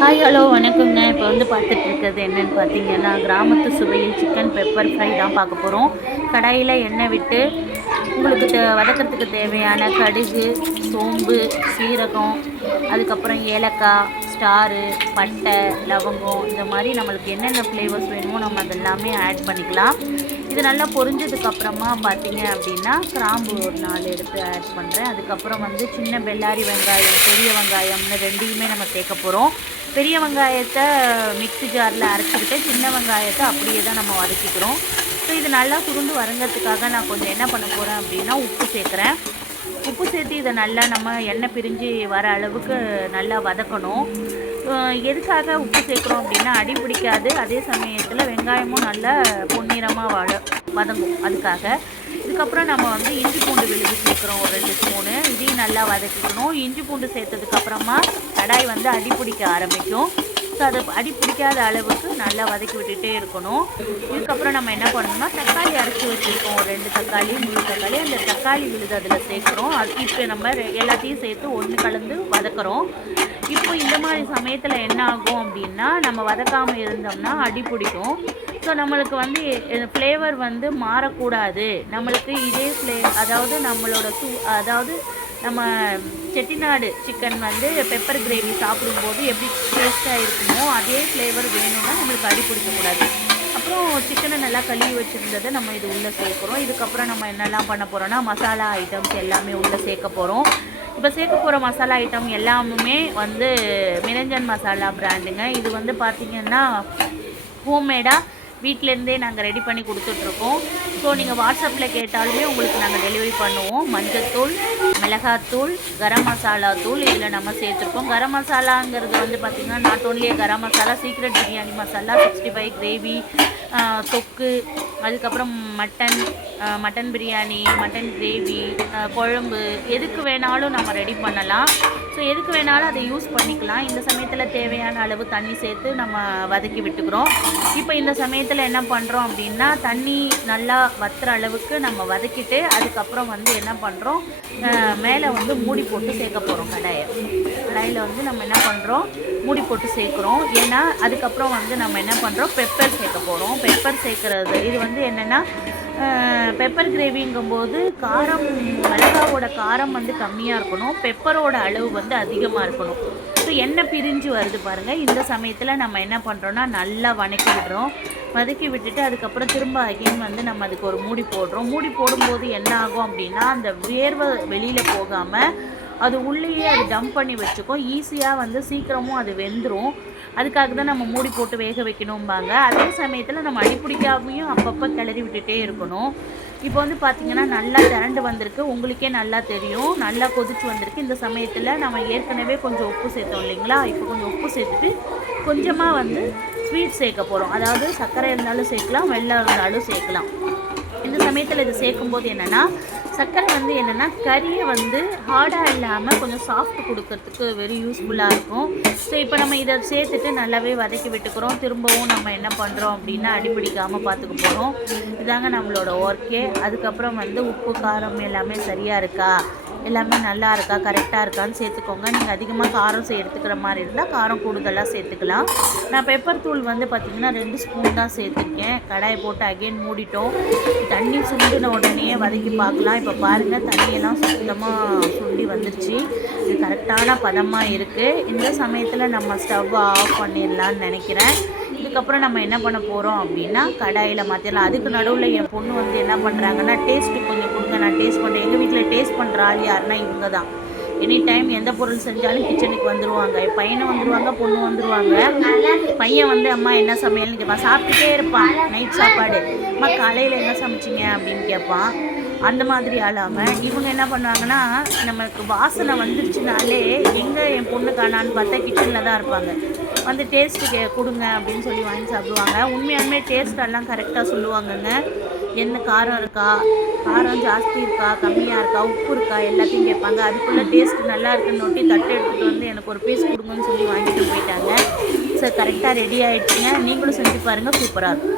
Hi hello வணக்கங்க. இப்போ வந்து பார்த்துட்டு இருக்கிறது என்னன்னு பார்த்தீங்கன்னா, கிராமத்து சுவையில் சிக்கன் பெப்பர் ஃப்ரை தான் பார்க்க போகிறோம். கடாயில் எண்ணெய் விட்டு உங்களுக்கு வதக்கிறதுக்கு தேவையான கடுகு, சோம்பு, சீரகம், அதுக்கப்புறம் ஏலக்காய், ஸ்டாரு, பட்டை, லவங்கம் இந்த மாதிரி நம்மளுக்கு என்னென்ன ஃப்ளேவர்ஸ் வேணுமோ நம்ம அதெல்லாமே ஆட் பண்ணிக்கலாம். இது நல்லா பொரிஞ்சதுக்கப்புறமா பார்த்தீங்க அப்படின்னா கிராம்பு ஒரு 4 எடுத்து ஆட் பண்ணுறேன். அதுக்கப்புறம் வந்து சின்ன பெல்லாரி வெங்காயம், பெரிய வெங்காயம்னு ரெண்டையுமே நம்ம சேர்க்க போகிறோம். பெரிய வெங்காயத்தை மிக்ஸி ஜாரில் அரைச்சிக்கிட்டு சின்ன வெங்காயத்தை அப்படியே தான் நம்ம வதக்கிக்கிறோம். ஸோ இது நல்லா சுருண்டு வதங்கிறதுக்காக நான் கொஞ்சம் என்ன பண்ண போகிறேன் அப்படின்னா உப்பு சேர்க்குறேன். உப்பு சேர்த்து இதை நல்லா நம்ம எண்ணெய் பிரிஞ்சு வர அளவுக்கு நல்லா வதக்கணும். எதுக்காக உப்பு சேர்க்குறோம் அப்படின்னா அடி பிடிக்காது, அதே சமயத்தில் வெங்காயமும் நல்லா பொன்னிறமாக வதங்கும் அதுக்காக. இதுக்கப்புறம் நம்ம வந்து இஞ்சி பூண்டு விழுது சேர்க்குறோம் ஒரு 2 ஸ்பூனு. இதையும் நல்லா வதக்கிக்கணும். இஞ்சி பூண்டு சேர்த்ததுக்கப்புறமா கடாய் வந்து அடி பிடிக்க ஆரம்பிக்கும். ஸோ அதை அடி பிடிக்காத அளவுக்கு நல்லா வதக்கி விட்டுகிட்டே இருக்கணும். இதுக்கப்புறம் நம்ம என்ன பண்ணணும்னா தக்காளி அரைச்சி வச்சுருக்கோம் ஒரு 2 தக்காளி, முழு தக்காளி. அந்த தக்காளி விழுது அதில் சேர்க்குறோம். அது இப்போ நம்ம எல்லாத்தையும் சேர்த்து ஒன்று கலந்து வதக்குறோம். இப்போ இந்த மாதிரி சமயத்தில் என்ன ஆகும் அப்படின்னா நம்ம வதக்காமல் இருந்தோம்னா அடி பிடிக்கும். ஸோ நம்மளுக்கு வந்து ஃப்ளேவர் வந்து மாறக்கூடாது. நம்மளுக்கு இதே அதாவது நம்மளோட அதாவது நம்ம செட்டிநாடு சிக்கன் வந்து பெப்பர் கிரேவி சாப்பிடும்போது எப்படி டேஸ்ட்டாக இருக்குமோ அதே ஃப்ளேவர் வேணும்னா நம்மளுக்கு அடி பிடிக்கக்கூடாது. அப்புறம் சிக்கனை நல்லா கழுவி வச்சுருந்ததை நம்ம இது உள்ளே சேர்க்குறோம். இதுக்கப்புறம் நம்ம என்னெல்லாம் பண்ண போகிறோன்னா மசாலா ஐட்டம்ஸ் எல்லாமே உள்ளே சேர்க்க போகிறோம். இப்போ சேர்க்க போகிற மசாலா ஐட்டம் எல்லாமுமே வந்து நிரஞ்சன் மசாலா பிராண்டுங்க. இது வந்து பார்த்திங்கன்னா ஹோம்மேடாக வீட்டிலேருந்தே நாங்கள் ரெடி பண்ணி கொடுத்துட்ருக்கோம். ஸோ நீங்கள் வாட்ஸ்அப்பில் கேட்டாலுமே உங்களுக்கு நாங்கள் டெலிவரி பண்ணுவோம். மஞ்சத்தூள், மிளகாத்தூள், கரம் மசாலா தூள் இதில் நம்ம சேர்த்துருக்கோம். கரம் மசாலாங்கிறது வந்து பார்த்திங்கன்னா not only garam masala, secret biryani masala, 65 gravy, தொக்கு, அதுக்கப்புறம் மட்டன் பிரியாணி, மட்டன் கிரேவி, குழம்பு எதுக்கு வேணாலும் நம்ம ரெடி பண்ணலாம். ஸோ எதுக்கு வேணாலும் அதை யூஸ் பண்ணிக்கலாம். இந்த சமயத்தில் தேவையான அளவு தண்ணி சேர்த்து நம்ம வதக்கி விட்டுக்கிறோம். இப்போ இந்த சமயத்தில் என்ன பண்ணுறோம் அப்படின்னா தண்ணி நல்லா வத்துற அளவுக்கு நம்ம வதக்கிட்டு அதுக்கப்புறம் வந்து என்ன பண்ணுறோம் மேலே வந்து மூடி போட்டு சேர்க்க போகிறோம். கடாயில் வந்து நம்ம என்ன பண்ணுறோம் மூடி போட்டு சேர்க்குறோம். ஏன்னா அதுக்கப்புறம் வந்து நம்ம என்ன பண்ணுறோம் பெப்பர் சேர்க்க போகிறோம். பெப்பர் சேர்க்குறது இது வந்து என்னென்னா பெப்பர் கிரேவிங்கும்போது காரம், மிளகாவோட காரம் வந்து கம்மியாக இருக்கணும், பெப்பரோட அளவு வந்து அதிகமாக இருக்கணும். ஸோ எண்ணெய் பிரிஞ்சு வருது பாருங்கள். இந்த சமயத்தில் நம்ம என்ன பண்ணுறோன்னா நல்லா வதக்கி விடுறோம். வதக்கி விட்டுட்டு அதுக்கப்புறம் திரும்ப அகைன் வந்து நம்ம அதுக்கு ஒரு மூடி போடுறோம். மூடி போடும்போது என்ன ஆகும் அப்படின்னா அந்த வேர்வை வெளியில் போகாமல் அது உள்ளேயே அது டம்ப் பண்ணி வச்சுக்கும். ஈஸியாக வந்து சீக்கிரமும் அது வெந்துடும். அதுக்காக தான் நம்ம மூடி போட்டு வேக வைக்கணும்பாங்க. அதே சமயத்தில் நம்ம அடிப்பிடிக்காமையும் அப்பப்போ கிளறி விட்டுட்டே இருக்கணும். இப்போ வந்து பார்த்திங்கன்னா நல்லா திரண்டு வந்திருக்கு, உங்களுக்கே நல்லா தெரியும், நல்லா கொதிச்சு வந்திருக்கு. இந்த சமயத்தில் நம்ம ஏற்கனவே கொஞ்சம் உப்பு சேர்த்தோம் இல்லைங்களா, இப்போ கொஞ்சம் உப்பு சேர்த்துட்டு கொஞ்சமாக வந்து ஸ்வீட் சேர்க்க போகிறோம். அதாவது சர்க்கரை இருந்தாலும் சேர்க்கலாம், வெல்லம் இருந்தாலும் சேர்க்கலாம். இந்த சமயத்தில் இது சேர்க்கும்போது என்னென்னா சர்க்கரை வந்து என்னென்னா கறியை வந்து ஹார்டாக இல்லாமல் கொஞ்சம் சாஃப்ட் கொடுக்கறதுக்கு வெரி யூஸ்ஃபுல்லாக இருக்கும். ஸோ இப்போ நம்ம இதை சேர்த்துட்டு நல்லாவே வதக்கி விட்டுக்கிறோம். திரும்பவும் நம்ம என்ன பண்ணுறோம் அப்படின்னா அடிப்பிடிக்காமல் பார்த்துக்க போகிறோம். இதாங்க நம்மளோட ஒர்க்கே. அதுக்கப்புறம் வந்து உப்பு காரம் எல்லாமே சரியாக இருக்கா, எல்லாமே நல்லா இருக்கா, கரெக்டாக இருக்கான்னு சேர்த்துக்கோங்க. நீங்கள் அதிகமாக காரம் எடுத்துக்கிற மாதிரி இருந்தால் காரம் கூடுதலாக சேர்த்துக்கலாம். நான் பெப்பர் தூள் வந்து பார்த்திங்கன்னா 2 ஸ்பூன் தான் சேர்த்துருக்கேன். கடாயை போட்டு அகைன் மூடிட்டோம். தண்ணி சுண்டின உடனே வதக்கி பார்க்கலாம். இப்போ பாருங்கள் தண்ணியெல்லாம் சுத்தமாக சுண்டி வந்துருச்சு. இது கரெக்டான பதமாக இருக்குது. இந்த சமயத்தில் நம்ம ஸ்டவ்வை ஆஃப் பண்ணிடலான்னு நினைக்கிறேன். இதுக்கப்புறம் நம்ம என்ன பண்ண போகிறோம் அப்படின்னா கடாயில் மாற்றிடலாம். அதுக்கு நடுவில் என் பொண்ணு வந்து என்ன பண்ணுறாங்கன்னா டேஸ்ட்டு கொஞ்சம் கொடுங்க, நான் டேஸ்ட் பண்ணுறேன். எங்கள் வீட்டில் டேஸ்ட் பண்ணுற ஆள் யாருன்னா இவங்க தான். எனி டைம் எந்த பொருள் செஞ்சாலும் கிச்சனுக்கு வந்துடுவாங்க. என் பையனும் வந்துடுவாங்க, பொண்ணு வந்துடுவாங்க. பையன் வந்து அம்மா என்ன சமையல்னு கேட்பான். சாப்பிட்டுட்டே இருப்பான் நைட் சாப்பாடு. அம்மா காலையில் என்ன சமைச்சிங்க அப்படின்னு கேட்பான். அந்த மாதிரி ஆளாமல் இவங்க என்ன பண்ணுவாங்கன்னா நமக்கு வாசனை வந்துருச்சுனாலே எங்கே என் பொண்ணு காணான்னு பார்த்தா கிச்சனில் தான் இருப்பாங்க. வந்து டேஸ்ட்டு கொடுங்க அப்படின்னு சொல்லி வாங்கி சாப்பிடுவாங்க. உண்மையாலுமே டேஸ்ட்டெல்லாம் கரெக்டாக சொல்லுவாங்கங்க. என்ன காரம் இருக்கா, காரம் ஜாஸ்தி இருக்கா, கம்மியாக இருக்கா, உப்பு இருக்கா எல்லாத்தையும் கேட்பாங்க. அதுக்குள்ளே டேஸ்ட்டு நல்லா இருக்குன்னு நோட்டி தட்டை எடுத்துகிட்டு வந்து எனக்கு ஒரு பீஸ் கொடுங்கன்னு சொல்லி வாங்கிட்டு போயிட்டாங்க. ஸோ கரெக்டாக ரெடி ஆகிடுச்சுங்க. நீங்களும் செஞ்சு பாருங்கள், சூப்பராக இருக்கும்.